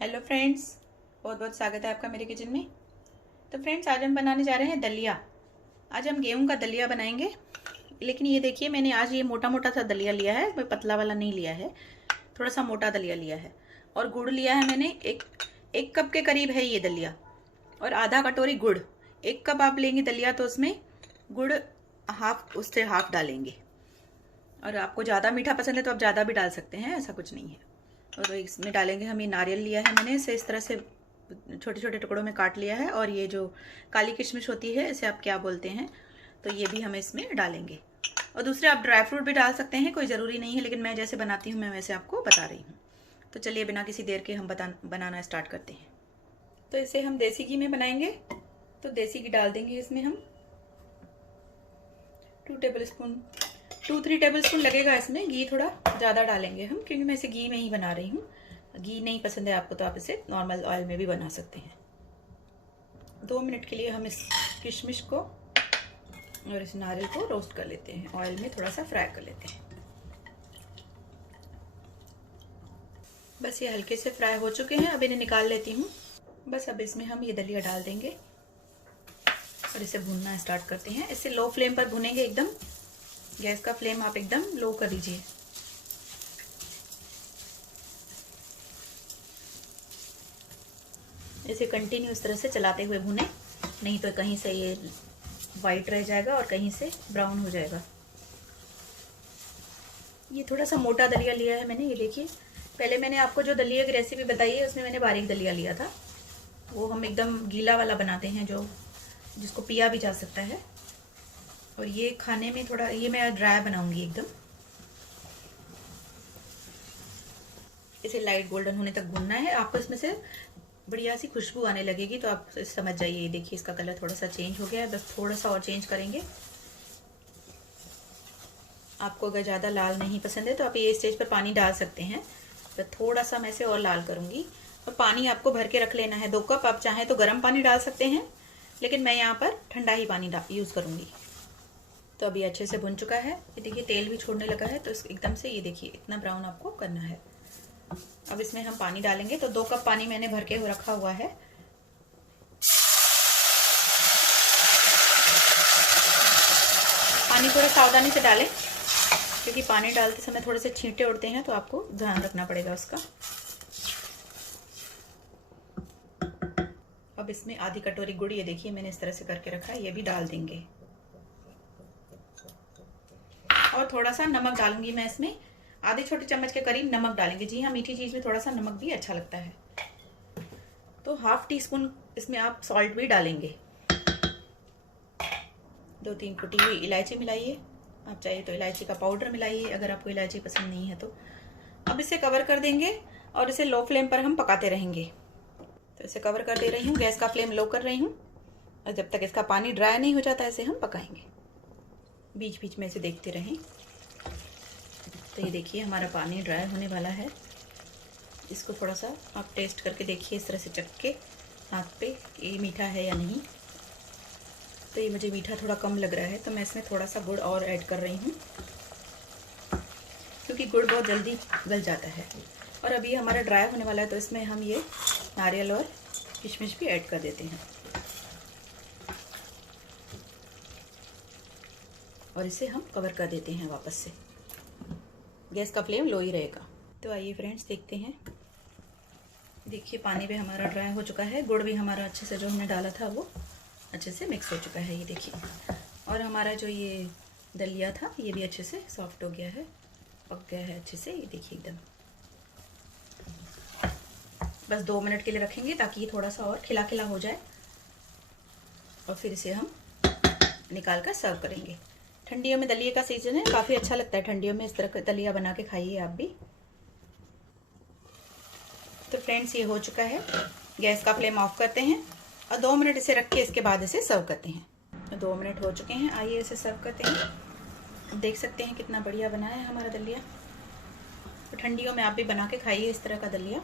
Hello friends, बहुत बहुत स्वागत है आपका मेरे किचन में। तो फ्रेंड्स, आज हम बनाने जा रहे हैं दलिया। आज हम गेहूं का दलिया बनाएंगे। लेकिन ये देखिए, मैंने आज ये मोटा मोटा सा दलिया लिया है, कोई पतला वाला नहीं लिया है, थोड़ा सा मोटा दलिया लिया है। और गुड़ लिया है मैंने, एक कप के करीब है ये दलिया। और आधा कटोरी गुड़। 1 कप आप लेंगे दलिया तो उसमें गुड़ उससे हाफ डालेंगे। और आपको ज़्यादा मीठा पसंद है तो आप ज़्यादा भी डाल सकते हैं, ऐसा कुछ नहीं है। और इसमें डालेंगे हम ये नारियल लिया है मैंने, इसे इस तरह से छोटे छोटे टुकड़ों में काट लिया है। और ये जो काली किशमिश होती है, इसे आप क्या बोलते हैं, तो ये भी हम इसमें डालेंगे। और दूसरे आप ड्राई फ्रूट भी डाल सकते हैं, कोई ज़रूरी नहीं है, लेकिन मैं जैसे बनाती हूँ मैं वैसे आपको बता रही हूँ। तो चलिए बिना किसी देर के हम बनाना स्टार्ट करते हैं। तो इसे हम देसी घी में बनाएंगे। तो देसी घी डाल देंगे इसमें हम 2-3 टेबल स्पून लगेगा इसमें। घी थोड़ा ज़्यादा डालेंगे हम, क्योंकि मैं इसे घी में ही बना रही हूँ। घी नहीं पसंद है आपको तो आप इसे नॉर्मल ऑयल में भी बना सकते हैं। 2 मिनट के लिए हम इस किशमिश को और इस नारियल को रोस्ट कर लेते हैं, ऑयल में थोड़ा सा फ्राई कर लेते हैं। बस ये हल्के से फ्राई हो चुके हैं, अब इन्हें निकाल लेती हूँ। बस अब इसमें हम ये दलिया डाल देंगे और इसे भूनना स्टार्ट करते हैं। इसे लो फ्लेम पर भूनेंगे एकदम। गैस का फ्लेम आप एकदम लो कर दीजिए। इसे कंटिन्यू इस तरह से चलाते हुए भुने, नहीं तो कहीं से ये वाइट रह जाएगा और कहीं से ब्राउन हो जाएगा। ये थोड़ा सा मोटा दलिया लिया है मैंने, ये देखिए। पहले मैंने आपको जो दलिया की रेसिपी बताई है उसमें मैंने बारीक दलिया लिया था। वो हम एकदम गीला वाला बनाते हैं, जिसको पिया भी जा सकता है। और ये खाने में थोड़ा, ये मैं ड्राई बनाऊंगी एकदम। इसे लाइट गोल्डन होने तक भूनना है। आपको इसमें से बढ़िया सी खुशबू आने लगेगी तो आप समझ जाइए। ये देखिए, इसका कलर थोड़ा सा चेंज हो गया है, बस थोड़ा सा और चेंज करेंगे। आपको अगर ज़्यादा लाल नहीं पसंद है तो आप ये स्टेज पर पानी डाल सकते हैं। तो थोड़ा सा मैं इसे और लाल करूँगी। और पानी आपको भर के रख लेना है 2 कप। आप चाहें तो गर्म पानी डाल सकते हैं, लेकिन मैं यहाँ पर ठंडा ही पानी यूज़ करूँगी। तो अभी अच्छे से भुन चुका है, ये देखिए तेल भी छोड़ने लगा है। तो एकदम से ये देखिए इतना ब्राउन आपको करना है। अब इसमें हम पानी डालेंगे। तो 2 कप पानी मैंने भर के रखा हुआ है। पानी थोड़ा सावधानी से डालें, क्योंकि पानी डालते समय थोड़े से छींटे उड़ते हैं, तो आपको ध्यान रखना पड़ेगा उसका। अब इसमें आधी कटोरी गुड़, ये देखिए मैंने इस तरह से करके रखा है, ये भी डाल देंगे। और थोड़ा सा नमक डालूंगी मैं इसमें, आधे छोटे चम्मच के करीब नमक डालेंगे। जी हाँ, मीठी चीज़ में थोड़ा सा नमक भी अच्छा लगता है। तो ½ टीस्पून इसमें आप सॉल्ट भी डालेंगे। 2-3 कुटी हुई इलायची मिलाइए। आप चाहिए तो इलायची का पाउडर मिलाइए, अगर आपको इलायची पसंद नहीं है तो। अब इसे कवर कर देंगे और इसे लो फ्लेम पर हम पकाते रहेंगे। तो इसे कवर कर दे रही हूँ, गैस का फ्लेम लो कर रही हूँ। और जब तक इसका पानी ड्राई नहीं हो जाता इसे हम पकाएंगे। बीच बीच में इसे देखते रहें। तो ये देखिए हमारा पानी ड्राई होने वाला है। इसको थोड़ा सा आप टेस्ट करके देखिए, इस तरह से चख के हाथ पे, ये मीठा है या नहीं। तो ये मुझे मीठा थोड़ा कम लग रहा है, तो मैं इसमें थोड़ा सा गुड़ और ऐड कर रही हूँ, क्योंकि गुड़ बहुत जल्दी गल जाता है। और अभी हमारा ड्राई होने वाला है, तो इसमें हम ये नारियल और किशमिश भी ऐड कर देते हैं। और इसे हम कवर कर देते हैं वापस से। गैस का फ्लेम लो ही रहेगा। तो आइए फ्रेंड्स, देखते हैं। देखिए पानी भी हमारा ड्राई हो चुका है, गुड़ भी हमारा अच्छे से जो हमने डाला था वो अच्छे से मिक्स हो चुका है, ये देखिए। और हमारा जो ये दलिया था ये भी अच्छे से सॉफ्ट हो गया है, पक गया है अच्छे से, ये देखिए एकदम। बस 2 मिनट के लिए रखेंगे ताकि ये थोड़ा सा और खिला खिला हो जाए। और फिर इसे हम निकाल कर सर्व करेंगे। ठंडियों में दलिया का सीजन है, काफ़ी अच्छा लगता है ठंडियों में। इस तरह का दलिया बना के खाइए आप भी। तो फ्रेंड्स, ये हो चुका है। गैस का फ्लेम ऑफ करते हैं और 2 मिनट इसे रख के इसके बाद इसे सर्व करते हैं। तो 2 मिनट हो चुके हैं, आइए इसे सर्व करते हैं। देख सकते हैं कितना बढ़िया बना है हमारा दलिया। तो ठंडियों में आप भी बना के खाइए इस तरह का दलिया।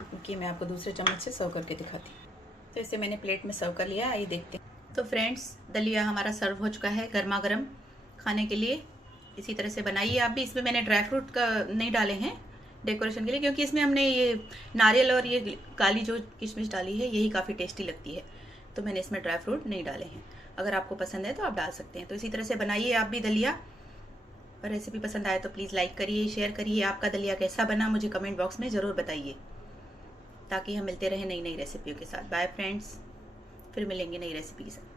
क्योंकि मैं आपको दूसरे चम्मच से सर्व करके दिखाती हूँ। तो इसे मैंने प्लेट में सर्व कर लिया, आइए देखते हैं। तो फ्रेंड्स, दलिया हमारा सर्व हो चुका है गर्मा गर्म खाने के लिए। इसी तरह से बनाइए आप भी। इसमें मैंने ड्राई फ्रूट का नहीं डाले हैं, डेकोरेशन के लिए, क्योंकि इसमें हमने ये नारियल और ये काली जो किशमिश डाली है यही काफ़ी टेस्टी लगती है, तो मैंने इसमें ड्राई फ्रूट नहीं डाले हैं। अगर आपको पसंद है तो आप डाल सकते हैं। तो इसी तरह से बनाइए आप भी दलिया, और रेसिपी पसंद आए तो प्लीज़ लाइक करिए, शेयर करिए। आपका दलिया कैसा बना मुझे कमेंट बॉक्स में ज़रूर बताइए, ताकि हम मिलते रहें नई नई रेसिपियों के साथ। बाय फ्रेंड्स, फिर मिलेंगे नई रेसिपी के साथ।